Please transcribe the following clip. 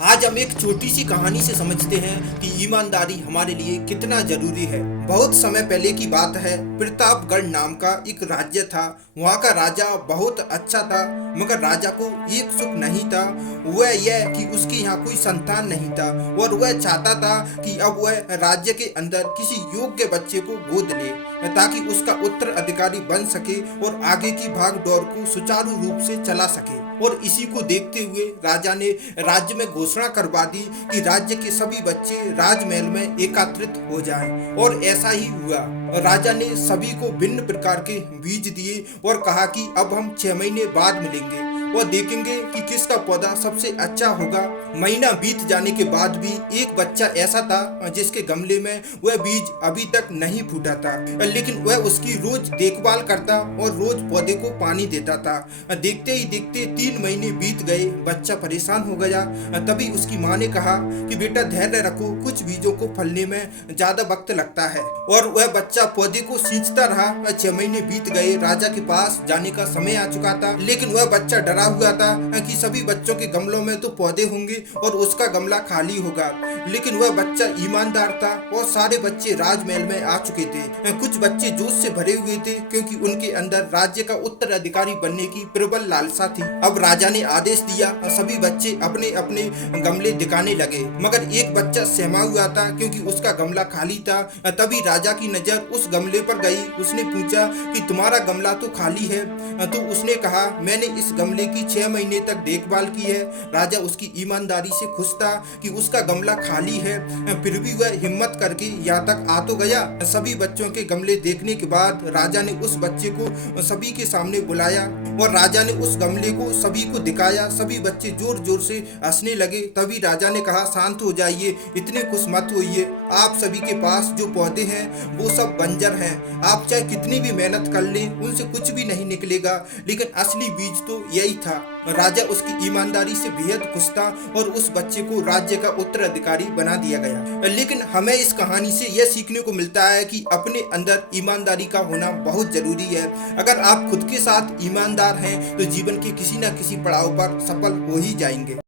आज हम एक छोटी सी कहानी से समझते हैं कि ईमानदारी हमारे लिए कितना जरूरी है। बहुत समय पहले की बात है। प्रतापगढ़ नाम का एक राज्य था। वहाँ का राजा बहुत अच्छा था, मगर राजा को एक सुख नहीं था। वह यह कि उसके यहाँ कोई संतान नहीं था और वह चाहता था कि अब वह राज्य के अंदर किसी योग्य बच्चे को गोद ले ताकि उसका उत्तराधिकारी बन सके और आगे की भाग दौड़ को सुचारू रूप से चला सके। और इसी को देखते हुए राजा ने राज्य में घोषणा करवा दी कि राज्य के सभी बच्चे राजमहल में एकत्रित हो जाएं। और ऐसा ही हुआ। राजा ने सभी को भिन्न प्रकार के बीज दिए और कहा कि अब हम 6 महीने बाद मिलेंगे और देखेंगे कि किसका पौधा सबसे अच्छा होगा। महीना बीत जाने के बाद भी एक बच्चा ऐसा था जिसके गमले में वह बीज अभी तक नहीं फूटा था, लेकिन वह उसकी रोज देखभाल करता और रोज पौधे को पानी देता था। देखते ही देखते 3 महीने बीत गए। बच्चा परेशान हो गया। तभी उसकी माँ ने कहा कि बेटा धैर्य रखो, कुछ बीजों को फलने में ज्यादा वक्त लगता है। और वह बच्चा पौधे को सींचता रहा। 6 महीने बीत गए। राजा के पास जाने का समय आ चुका था, लेकिन वह बच्चा डरा हुआ था कि सभी बच्चों के गमलों में तो पौधे होंगे और उसका गमला खाली होगा। लेकिन वह बच्चा ईमानदार था और सारे बच्चे राजमहल में आ चुके थे। कुछ बच्चे जोश से भरे हुए थे क्योंकि उनके अंदर राज्य का उत्तराधिकारी बनने की प्रबल लालसा थी। अब राजा ने आदेश दिया, सभी बच्चे अपने अपने गमले दिखाने लगे, मगर एक बच्चा सहमा हुआ था क्योंकि उसका गमला खाली था। तभी राजा की नजर उस गमले पर गई। उसने पूछा कि तुम्हारा गमला तो खाली है। तो उसने कहा, मैंने इस गमले की 6 महीने तक देखभाल की है। राजा उसकी ईमानदारी से खुश था कि उसका गमला खाली है, फिर भी वह हिम्मत करके यहाँ तक आ तो गया। सभी बच्चों के गमले देखने के बाद राजा ने उस बच्चे को सभी के सामने बुलाया और राजा ने उस गमले को सभी को दिखाया। सभी बच्चे जोर जोर से हंसने लगे। तभी राजा ने कहा, शांत हो जाइए, इतने खुश मत होइए। आप सभी के पास जो पौधे हैं वो सब बंजर हैं। आप चाहे कितनी भी मेहनत कर लें, उनसे कुछ भी नहीं निकलेगा, लेकिन असली बीज तो यही था। राजा उसकी ईमानदारी से बेहद खुश था और उस बच्चे को राज्य का उत्तराधिकारी बना दिया गया। लेकिन हमें इस कहानी से यह सीखने को मिलता है कि अपने अंदर ईमानदारी का होना बहुत जरूरी है। अगर आप खुद के साथ ईमानदार हैं तो जीवन के किसी न किसी पड़ाव पर सफल हो ही जाएंगे।